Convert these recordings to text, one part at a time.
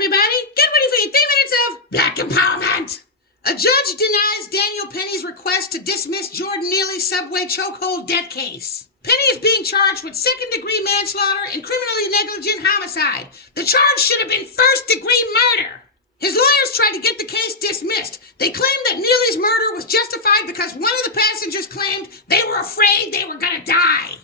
everybody. Get ready for your 3 minutes of Black Empowerment. A judge denies Daniel Penny's request to dismiss Jordan Neely's subway chokehold death case. Penny is being charged with second-degree manslaughter and criminally negligent homicide. The charge should have been first-degree murder. His lawyers tried to get the case dismissed. They claimed that Neely's murder was justified because one of the passengers claimed they were afraid they were gonna die.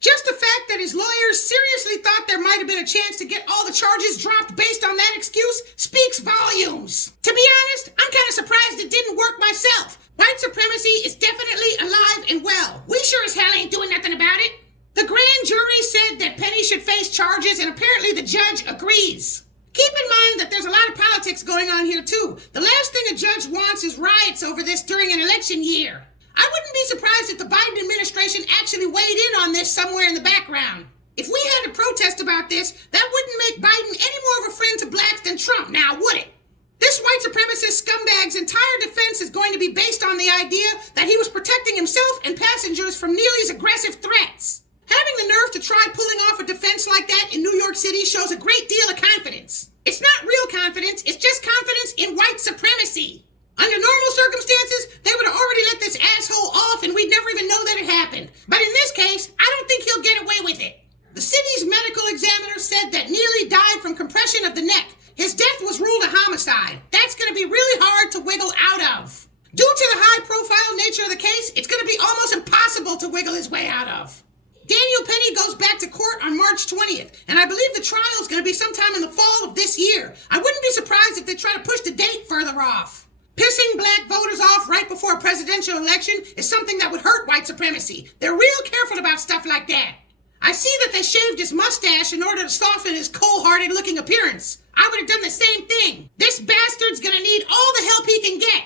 Just the fact that his lawyers seriously thought there might have been a chance to get all the charges dropped based on that excuse speaks volumes. To be honest, I'm kind of surprised it didn't work myself. White supremacy is definitely alive and well. We sure as hell ain't doing nothing about it. The grand jury said that Penny should face charges, and apparently the judge agrees. Keep in mind that there's a lot of politics going on here too. The last thing a judge wants is riots over this during an election year. I wouldn't be surprised if the Biden administration actually weighed in on this somewhere in the background. If we had to protest about this, that wouldn't make Biden any more of a friend to blacks than Trump, now would it? This white supremacist scumbag's entire defense is going to be based on the idea that he was protecting himself and passengers from Neely's aggressive threats. Having the nerve to try pulling off a defense like that in New York City shows a great deal of confidence. It's not real confidence, it's just confidence in white supremacy. Under normal circumstances, they would have already let this asshole off and we'd never even know that it happened. But in this case, I don't think he'll get away with it. The city's medical examiner said that Neely died from compression of the neck. His death was ruled a homicide. That's going to be really hard to wiggle out of. Due to the high-profile nature of the case, it's going to be almost impossible to wiggle his way out of. Daniel Penny goes back to court on March 20th, and I believe the trial is going to be sometime in the fall of this year. I wouldn't be surprised if they try to push the date further off. Pissing black voters off right before a presidential election is something that would hurt white supremacy. They're real careful about stuff like that. I see that they shaved his mustache in order to soften his cold-hearted looking appearance. I would have done the same thing. This bastard's gonna need all the help he can get.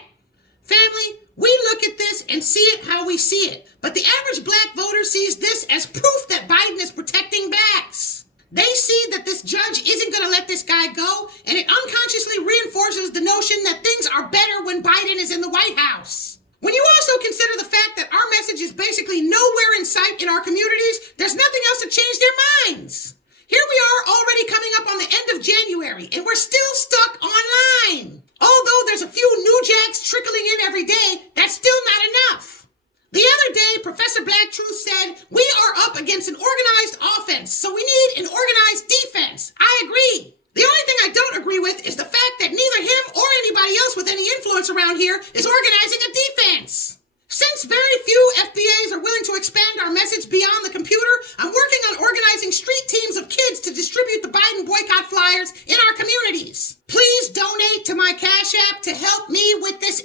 Family, we look at this and see it how we see it. But the average black voter sees this as proof that Biden is protecting blacks. They see that this judge isn't going to let this guy go, and it unconsciously reinforces the notion that things are better when Biden is in the White House. When you also consider the fact that our message is basically nowhere in sight in our communities, there's nothing else to change their minds. Here we are already coming up on the end of January, and we're still stuck online. Although there's a few new jacks trickling in every day, that's still not enough. The other day, Professor Black Truth said, we are up against an organized offense, so we need an organized defense. I agree. The only thing I don't agree with is the fact that neither him or anybody else with any influence around here is organizing a defense. Since very few FBAs are willing to expand our message beyond the computer, I'm working on organizing street teams of kids to distribute the Biden boycott flyers in our communities. Please donate to my Cash App to help me with this